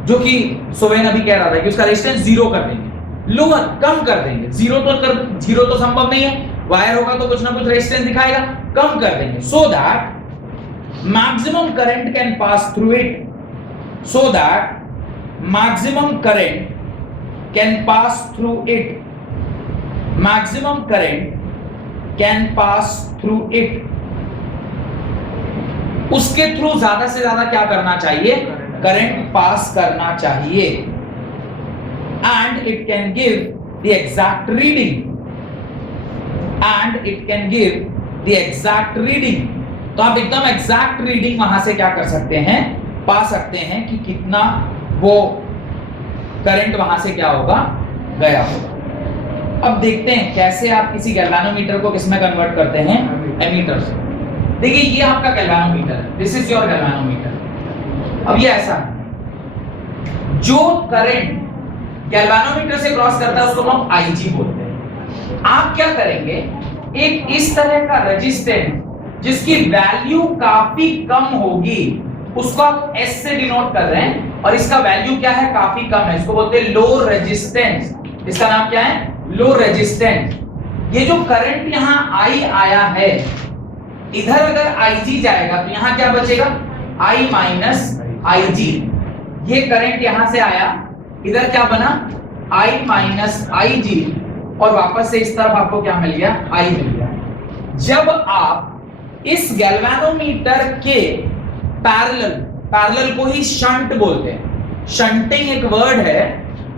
जो कि सोवेन अभी कह रहा था कि उसका रेजिस्टेंस जीरो कर देंगे। लोअर, कम कर देंगे। जीरो तो संभव नहीं है, वायर होगा तो कुछ ना कुछ रेजिस्टेंस दिखाएगा, कम कर देंगे। So that maximum current can pass through it, so that maximum current can pass through it, maximum current can pass through it. उसके थ्रू ज्यादा से ज्यादा क्या करना चाहिए? करंट पास करना चाहिए। And it can give the exact reading, and it can give the exact reading. तो आप एकदम एग्जैक्ट रीडिंग वहां से क्या कर सकते हैं? पा सकते हैं कि कितना वो करंट वहां से क्या होगा? गया होगा। अब देखते हैं कैसे आप किसी गैल्वेनोमीटर को किसमें कन्वर्ट करते हैं? एमीटर से। देखिए, ये आपका गैल्वेनोमीटर है, दिस इज योर गैल्वेनोमीटर। अब ये ऐसा, जो करंट गैल्वेनोमीटर से क्रॉस करता है उसको हम आईजी बोलते हैं। आप क्या करेंगे? एक इस तरह का रेजिस्टेंस जिसकी वैल्यू काफी कम होगी, उसको आप एस से डिनोट कर रहे हैं, और इसका वैल्यू क्या है? काफी कम है, इसको बोलते हैं लो रेजिस्टेंस। इसका नाम क्या है? Low resistance. ये जो करंट यहां आई आया है, इधर अगर आईजी जाएगा तो यहां क्या बचेगा? आई माइनस आईजी। ये करंट यहां से आया, इधर क्या बना? आई माइनस आईजी, और वापस से इस तरफ आपको क्या मिल गया? आई मिल गया। जब आप इस गैल्वेनोमीटर के पैरेलल को ही शंट बोलते हैं। शंटिंग एक वर्ड है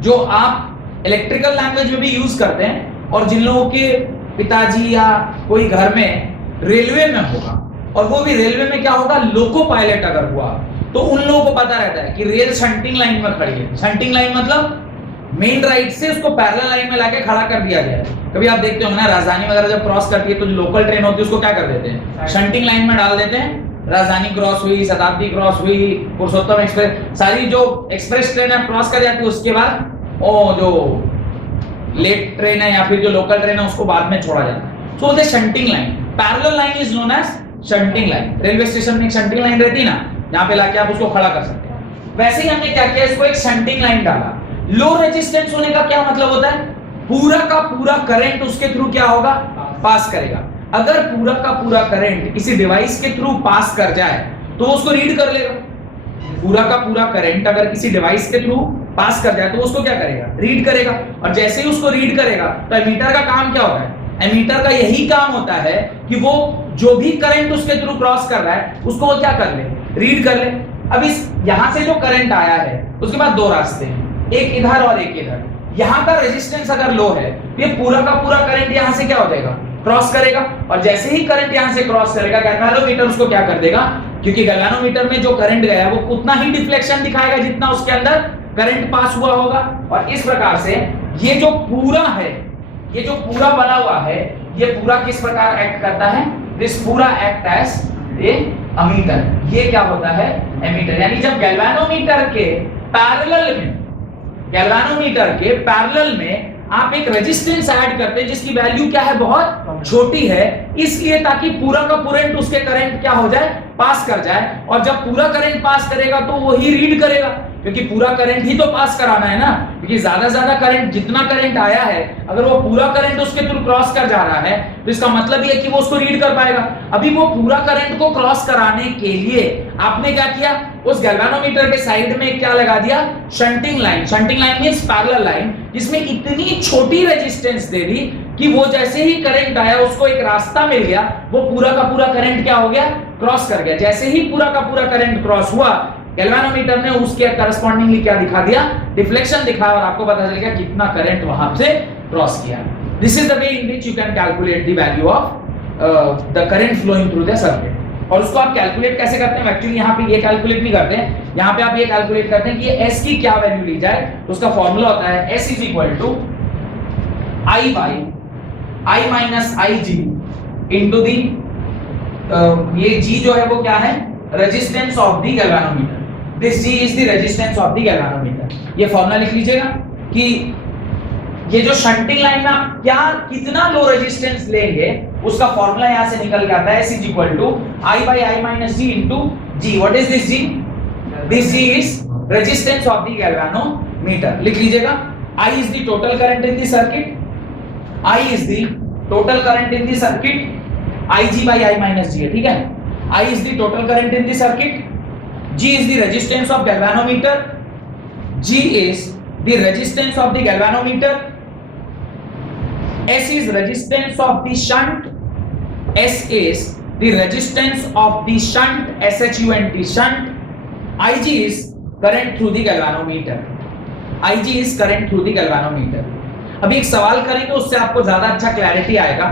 जो आप इलेक्ट्रिकल लैंग्वेज में भी यूज करते हैं, और जिन लोगों के पिताजी या कोई घर में रेलवे में होगा, और वो भी रेलवे में क्या होगा? लोको पायलट अगर हुआ तो उन लोगों को पता रहता है कि रेल शंटिंग लाइन में खड़ी है। शंटिंग लाइन मतलब मेन राइट से उसको पैरेलल लाइन में लाके खड़ा कर दिया गया है। कभी आप देखते होंगे ना, राजधानी वगैरह जब क्रॉस करती है तो जो लोकल ट्रेन होती है उसको क्या कर देते हैं? शंटिंग लाइन में डाल देते हैं। राजधानी क्रॉस हुई, शताब्दी क्रॉस हुई, पुरुषोत्तम एक्सप्रेस, सारी जो एक्सप्रेस ट्रेन है क्रॉस कर जाती है, उसके बाद ओ जो लेट ट्रेन है या फिर जो लोकल ट्रेन है उसको बाद में छोड़ा जाता है। So the shunting line, parallel line is known as shunting line, railway station में एक शंटिंग लाइन रहती है ना, यहाँ पे लाके आप उसको खड़ा कर सकते हैं। वैसे ही हमने क्या किया, इसको एक शंटिंग लाइन डाला। लो रेजिस्टेंस होने का क्या मतलब होता है, पूरा का पूरा करंट उसके थ्रू क्या होगा, पास करेगा। अगर पूरा का पूरा करंट किसी डिवाइस के थ्रू पास कर जाए तो उसको रीड कर लेगा। पूरा का पूरा करंट अगर किसी डिवाइस के थ्रू पास कर जाए तो उसको क्या करेगा, रीड करेगा। और जैसे ही उसको रीड करेगा तो एमीटर का काम क्या होता है, एमीटर का यही काम होता है कि वो जो भी करंट उसके थ्रू क्रॉस कर रहा है उसको वो क्या कर ले, रीड कर ले। अब इस यहां से जो करंट आया है उसके बाद दो रास्ते हैं, एक इधर और एक इधर। यहां का रेजिस्टेंस अगर लो है तो ये पूरा का पूरा करंट यहां से क्या हो जाएगा, क्रॉस करेगा। और जैसे ही करंट यहां से क्रॉस करेगा गैल्वेनोमीटर उसको क्या कर देगा, क्योंकि गैल्वेनोमीटर में जो करंट गया है वो उतना ही डिफ्लेक्शन दिखाएगा जितना उसके अंदर करंट पास हुआ होगा। और इस प्रकार से ये जो पूरा है, ये जो पूरा बना हुआ है, ये पूरा किस प्रकार एक्ट करता है, दिस पूरा एक्ट एज ए अमीटर। ये क्या होता है, एमीटर। यानी जब गैल्वेनोमीटर के पैरेलल में, गैल्वेनोमीटर के पैरेलल में आप एक रेजिस्टेंस ऐड करते हैं जिसकी वैल्यू क्या है, बहुत छोटी है, इसलिए ताकि पूरा का पूरा उसके करंट क्या हो जाए, पास कर जाए। और जब पूरा करंट पास करेगा तो वो ही रीड करेगा, क्योंकि पूरा करंट ही तो पास कराना है ना। क्योंकि ज्यादा करंट, जितना करंट आया है अगर वो पूरा करंट उसके थ्रू क्रॉस कर जा रहा है तो इसका मतलब ये है कि वो उसको रीड कर पाएगा। अभी वो पूरा करंट को क्रॉस कराने के लिए आपने क्या किया, उस गैल्वेनोमीटर के साइड में क्या लगा दिया, shunting line. Shunting line means parallel line, जिसमें इतनी छोटी रेजिस्टेंस दे दी कि वो जैसे ही करंट आया उसको एक रास्ता मिल गया, वो पूरा का पूरा करंट क्या हो गया, क्रॉस कर गया। जैसे ही पूरा का पूरा करंट क्रॉस हुआ गैल्वेनोमीटर ने उसके करस्पॉन्डिंगली क्या दिखा दिया, डिफ्लेक्शन दिखाया, और आपको पता चल गया कितना करंट वहां से क्रॉस किया। This is the way in which you can calculate the value of the current flowing through the circuit. और उसको आप कैलकुलेट कैसे करते हैं, एक्चुअली यहाँ पे ये कैलकुलेट नहीं करते हैं, यहाँ पे आप ये कैलकुलेट करते हैं कि S की क्या वैल्यू ली जाए। उसका फॉर्मूला होता है S is equal to I by I minus IG into दी, ये G जो है वो क्या है, resistance of the galvanometer. This G is the resistance of the galvanometer. ये फॉर्मूला लिख लीजिएगा कि ये जो शंटिंग लाइन में आप क्या कितना लो रेजिस्टेंस लेंगे उसका फॉर्मूला यहां से निकल के आता है, S is equal to I by I minus G into G। What is this G? This G is resistance of the galvanometer. लिख लीजिएगा, I is the total current in the circuit, I is the total current in the circuit, IG by I minus G है, ठीक है। I is the total current in the circuit, G is the resistance of galvanometer, G is the resistance of the galvanometer, S is resistance of the shunt, S is the resistance of the shunt, SHUNT shunt, IG is current through the galvanometer, IG is current through the galvanometer। अभी एक सवाल करेंगे, उससे आपको ज्यादा अच्छा clarity आएगा,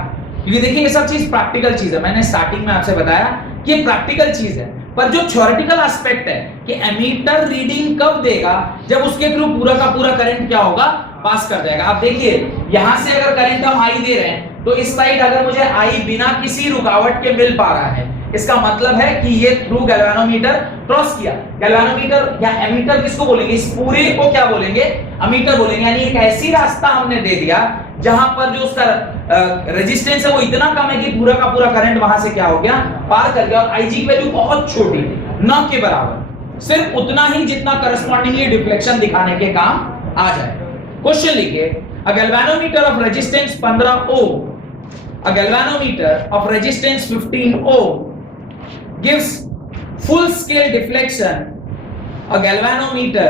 क्योंकि देखिए ये सब चीज प्रैक्टिकल चीज है। मैंने स्टार्टिंग में आपसे बताया कि ये प्रैक्टिकल चीज है, पर जो थ्योरेटिकल एस्पेक्ट है कि एमीटर रीडिंग कब देगा, जब उसके थ्रू पूरा का पूरा करंट क्या होगा, पास कर जाएगा। आप देखिए यहां से अगर करंट हम आई दे रहे हैं तो इस साइड अगर मुझे आई बिना किसी रुकावट के मिल पा रहा है, इसका मतलब है कि ये थ्रू गैल्वेनोमीटर क्रॉस किया। गैल्वेनोमीटर या एमीटर किसको बोलेंगे, इस पूरे को क्या बोलेंगे, अमीटर बोलेंगे। यानी एक ऐसी रास्ता हमने दे दिया जहां पर जो उसका रेजिस्टेंस है वो इतना कम है कि पूरा का पूरा करंट वहां से क्या हो गया, पार कर गया। और आईजी की वैल्यू बहुत छोटी, न के बराबर, सिर्फ उतना ही जितना करस्पॉन्डिंगली डिफ्लेक्शन दिखाने के काम आ जाए। क्वेश्चन लिखिए, a galvanometer of resistance 15 ohm, a galvanometer of resistance 15 ohm gives full scale deflection. A galvanometer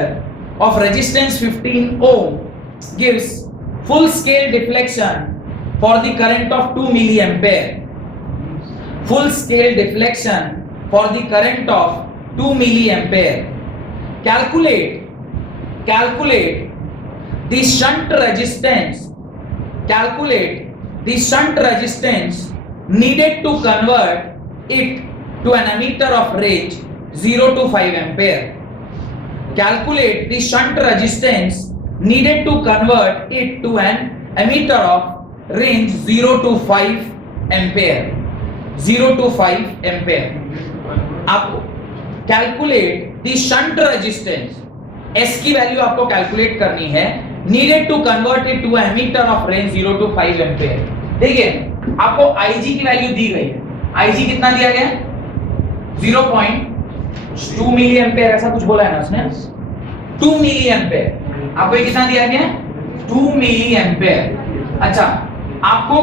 of resistance 15 ohm gives full scale deflection for the current of 2 milliampere. Full scale deflection for the current of 2 milliampere. Calculate the shunt resistance. Calculate the shunt resistance needed to convert it to an ammeter of range 0 to 5 ampere. Calculate the shunt resistance needed to convert it to an ammeter of range 0 to 5 ampere. 0 to 5 ampere. आप calculate the shunt resistance, S की value आपको calculate करनी है, needed to convert it to an ammeter of range 0 to 5 ampere. देखिए आपको IG की value दी गई है, IG कितना दिया गया? 0.2 मिली एम्पेयर, ऐसा कुछ बोला है ना उसने, 2 मिली एम्पेयर। आपको ये कितना दिया गया? 2 मिली एम्पेयर। अच्छा, आपको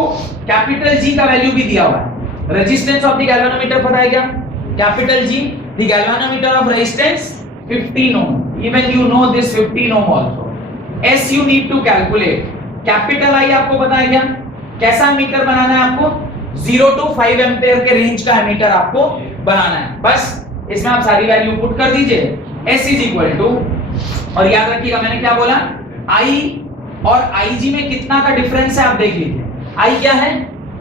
कैपिटल G का वैल्यू भी दिया हुआ है। रेजिस्टेंस ऑफ द गैल्वेनोमीटर पता है क्या? Capital G, the galvanometer of resistance 15 ohm. Even you know this 15 ohm also. S you need to calculate. Capital I आपको पता है क्या? कैसा मीटर बनाना है आपको? 0 to 5 एम्पेयर के रेंज का मीटर आपको बनाना है। बस इसमें आप सारी वैल्यू पुट कर दीजिए। S is equal to, और याद रखिएगा मैंने क्या बोला, I और IG में कितना का डिफरेंस है आप देख लीजिए। I क्या है?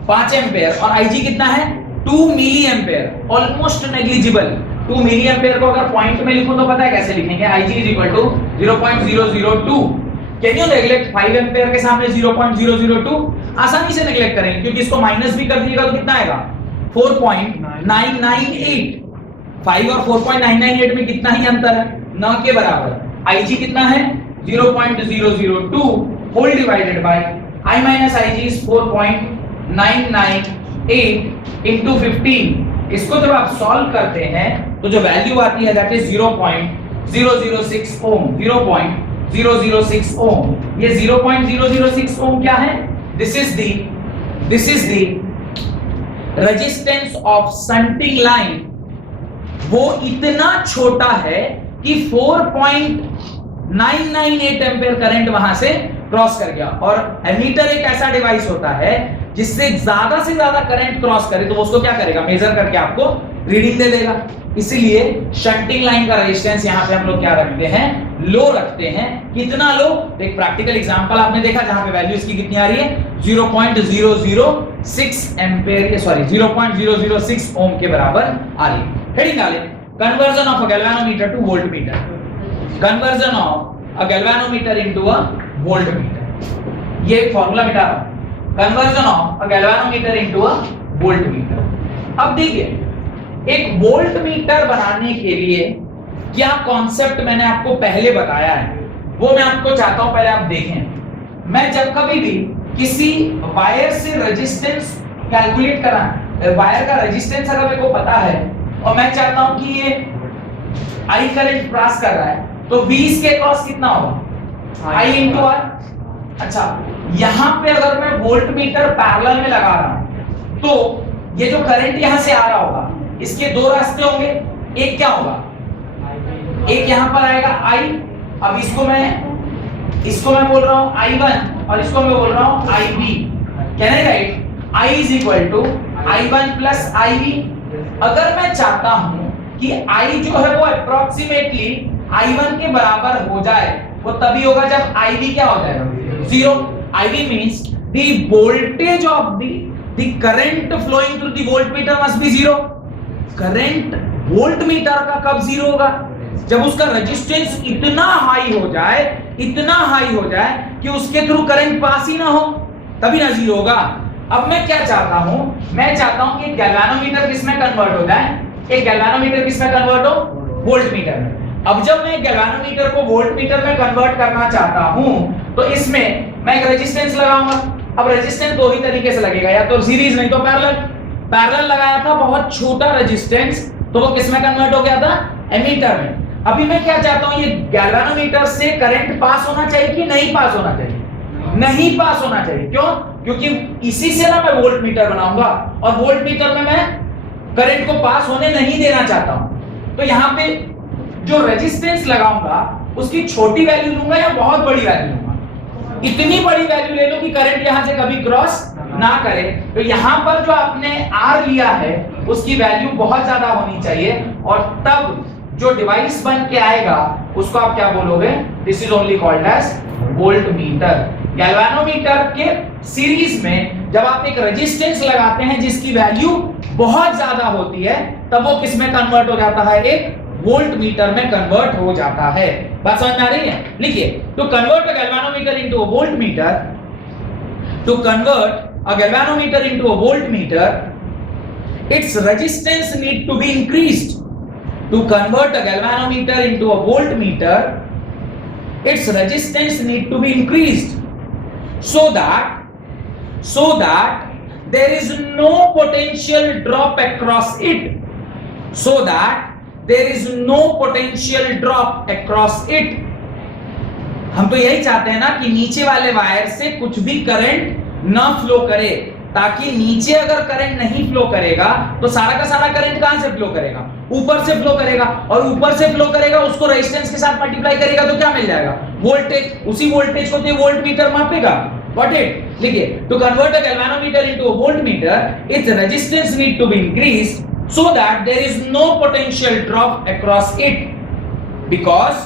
5 एम्पेयर और IG कितना है? 2 milli ampere, almost negligible. 2 milli ampere को अगर पॉइंट में लिखूं तो पता है कैसे लिखेंगे? IG is equal to 0.002। Can you neglect 5 ampere के सामने 0.002? आसानी से नेग्लेक्ट करेंगे, क्योंकि इसको माइनस भी कर दीजिएगा तो कितना आएगा? 4.998। 5 और 4.998 में कितना ही अंतर है? न के बराबर। IG कितना है? 0.002 whole divided by I minus IG is 4.998 into 15। इसको जब आप सॉल्व करते हैं तो जो वैल्यू आती है दैट इज 0.006 ओम। 0.006 ओम। ये 0.006 ओम क्या है? This is the resistance of shunting line. वो इतना छोटा है कि 4.998 एम्पीयर करंट वहां से क्रॉस कर गया। और एमीटर एक ऐसा डिवाइस होता है जिससे ज्यादा से ज्यादा करंट क्रॉस करे तो वो उसको क्या करेगा? मेजर करके आपको रीडिंग दे देगा। इसीलिए शंटिंग लाइन का रेजिस्टेंस यहां पे हम लोग क्या रखते हैं? लो रखते हैं। कितना लो? एक प्रैक्टिकल एग्जांपल आपने देखा जहां पे वैल्यू इसकी कितनी आ रही है? 0.006 एम्पीयर, सॉरी 0.006 ओम के बराबर आ रही है। हेडिंग डालें, conversion of a galvanometer to voltmeter. Conversion of a galvanometer into a voltmeter. ये एक फार्मूला मिटा रहा हूं, conversion of a galvanometer into a voltmeter. अब देखिए, एक वोल्टमीटर बनाने के लिए क्या कॉन्सेप्ट मैंने आपको पहले बताया है वो मैं आपको चाहता हूं पहले आप देखें। मैं जब कभी भी किसी वायर से रेजिस्टेंस कैलकुलेट करा, वायर का रेजिस्टेंस अगर मेरे को पता है और मैं चाहता हूं कि ये I करंट पास कर रहा है तो 20 के क्रॉस कितना होगा? I into R। अच्छा, यहां पे अगर मैं वोल्टमीटर पैरेलल में लगा रहा हूं तो ये जो करंट यहां से आ रहा होगा इसके दो रास्ते होंगे। एक क्या होगा? एक यहां पर आएगा I। अब इसको मैं बोल रहा हूं I1 और इसको मैं बोल रहा हूं IB। Can I right I is equal to I1 plus IB। अगर मैं चाहता हूं कि I जो है वो अप्रोक्सीमेटली I1 के बराबर हो जाए, वो तभी होगा जब IB क्या हो जाएगा? 0। IB means the voltage of the current flowing through the voltmeter must be 0। Current voltmeter का कब 0 होगा? जब उसका रेजिस्टेंस इतना हाई हो जाए कि उसके थ्रू करंट पास ही ना हो, तभी ना 0 होगा। अब मैं क्या चाहता हूं? मैं चाहता हूं कि गैल्वेनोमीटर किसमें कन्वर्ट हो जाए? एक गैल्वेनोमीटर किसमें कन्वर्ट हो? वोल्टमीटर में। अब जब मैं गैल्वेनोमीटर को वोल्टमीटर में कन्वर्ट करना चाहता हूं तो इसमें मैं एक रेजिस्टेंस लगाऊंगा। अब रेजिस्टेंस दो ही तरीके से लगेगा, या तो सीरीज नहीं तो पैरेलल लगाया था बहुत छोटा रेजिस्टेंस तो वो किसमें कन्वर्ट हो गया था? एमीटर में। अभी मैं क्या चाहता हूं, ये गैल्वेनोमीटर से करंट पास होना चाहिए कि नहीं पास होना चाहिए? नहीं पास होना चाहिए। क्यों? क्योंकि इसी से ना मैं वोल्टमीटर बनाऊंगा और वोल्टमीटर में मैं करंट को पास होने नहीं देना चाहता हूं। तो यहां पे जो रेजिस्टेंस लगाऊंगा उसकी छोटी वैल्यू लूंगा या बहुत बड़ी वैल्यू लूंगा? इतनी बड़ी वैल्यू ले लो कि करंट यहां से कभी क्रॉस ना करे। तो यहां पर जो आपने R लिया है उसकी वैल्यू बहुत ज्यादा होनी चाहिए और तब जो डिवाइस बन के आएगा उसको आप क्या बोलोगे? This is only called as voltmeter. Galvanometer के सीरीज में जब आप एक रेजिस्टेंस लगाते हैं जिसकी वैल्यू बहुत ज्यादा होती है तब वो किस में कन्वर्ट हो जाता है? एक वोल्टमीटर में कन्वर्ट हो जाता है। बात समझ में आ रही है? लिखिए, to convert a galvanometer into a voltmeter, to convert a galvanometer into a voltmeter, its resistance need to be increased. To convert a galvanometer into a voltmeter, its resistance need to be increased so that there is no potential drop across it, so that there is no potential drop across it. हम तो यही चाहते हैं ना कि नीचे वाले wire से कुछ भी करंट ना फ्लो करे, ताकि नीचे अगर करंट नहीं फ्लो करेगा तो सारा का सारा करंट कहां से फ्लो करेगा? ऊपर से फ्लो करेगा, और ऊपर से फ्लो करेगा उसको रेजिस्टेंस के साथ मल्टीप्लाई करेगा तो क्या मिल जाएगा? वोल्टेज। उसी वोल्टेज को तो वोल्ट मीटर मापेगा। Got it? लिखिए, to convert a galvanometer into a voltmeter, its resistance need to be increased so that there is no potential drop across it, because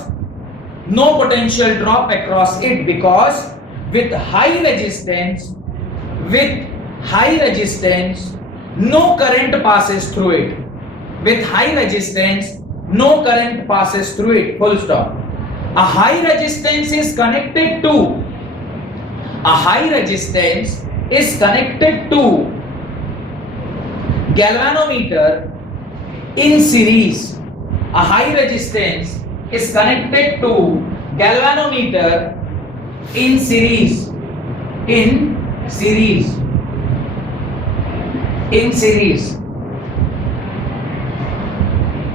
no potential drop across it, because with high resistance no current passes through it. With high resistance no current passes through it, full stop. A high resistance is connected to galvanometer in series. A high resistance is connected to galvanometer in series.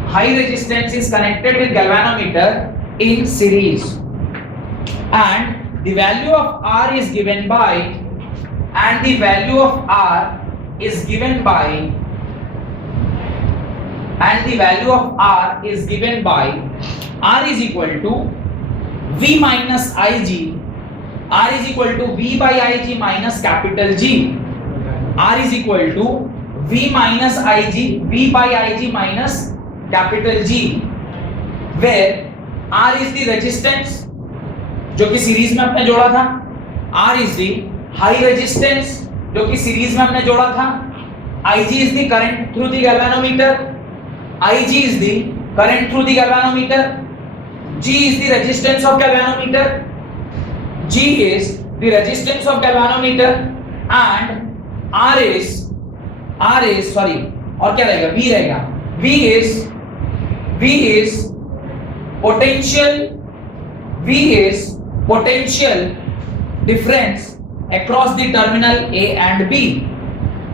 High resistance is connected with galvanometer in series, and the value of R is given by, R is equal to V minus Ig. R is equal to V by Ig minus capital G. R is equal to V minus Ig, V by Ig minus capital G, where R is the resistance जो कि series में हमने जोड़ा था, R is the high resistance जो कि series में हमने जोड़ा था, Ig is the current through the galvanometer, Ig is the current through the galvanometer, G is the resistance of galvanometer, and R is और क्या रहेगा? V रहेगा। V is potential difference across the terminal A and B.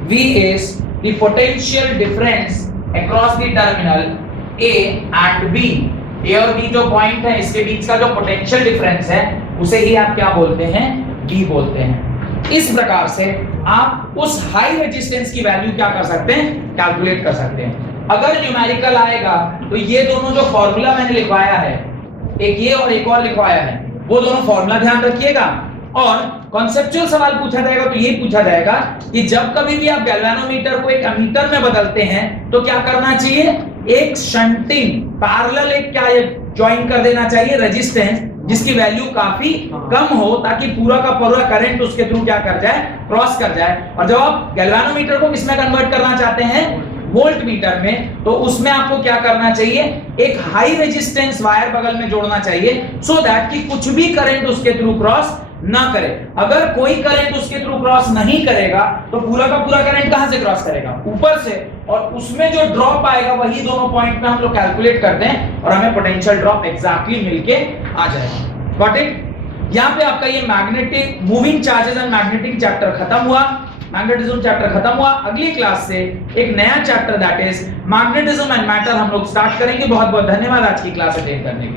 V is the potential difference across the terminal A and B. A और B जो point है इसके बीच का जो पोटेंशियल डिफरेंस है उसे ही आप क्या बोलते हैं? B बोलते हैं। इस प्रकार से आप उस हाई रेजिस्टेंस की वैल्यू क्या कर सकते हैं? कैलकुलेट कर सकते हैं। अगर न्यूमेरिकल आएगा तो ये दोनों जो फॉर्मूला मैंने लिखवाया है, एक ये और एक और लिखवाया है, वो दोनों फॉर्मूला ध्यान रखिएगा। और कॉन्सेप्चुअल सवाल पूछा जाएगा तो ये पूछा जाएगा कि जब कभी भी आप गैल्वेनोमीटर को एक एमीटर में बदलते हैं तो क्या करना चाहिए? एक शंटिंग पैरेलल एक क्या ज्वाइन कर देना चाहिए रेजिस्टेंस, जिसकी वैल्यू काफी कम हो ताकि पूरा का पूरा करंट उसके थ्रू क्या कर जाए? क्रॉस कर जाए। और जब आप गैल्वेनोमीटर को किसमें कन्वर्ट करना चाहते हैं? वोल्ट मीटर में, तो उसमें आपको क्या करना चाहिए? एक हाई रेजिस्टेंस वायर बगल में जोड़ना चाहिए, सो दैट कि कुछ भी करंट उसके थ्रू क्रॉस ना करे। अगर कोई करंट उसके थ्रू क्रॉस नहीं करेगा तो पूरा का पूरा करंट कहां से क्रॉस करेगा? ऊपर से, और उसमें जो ड्रॉप आएगा वही दोनों पॉइंट पे हम लोग कैलकुलेट करते हैं और हमें पोटेंशियल ड्रॉप एग्जैक्टली मिलके आ जाएगा। Got it? यहां पे आपका ये magnetic moving charges and magnetic chapter खत्म हुआ, मैग्नेटिज्म चैप्टर खत्म हुआ। अगली क्लास से एक नया chapter that is magnetism and matter हम लोग स्टार्ट करेंगे। बहुत बहुत धन्यवाद आज की क्लास अटेंड करने के लिए।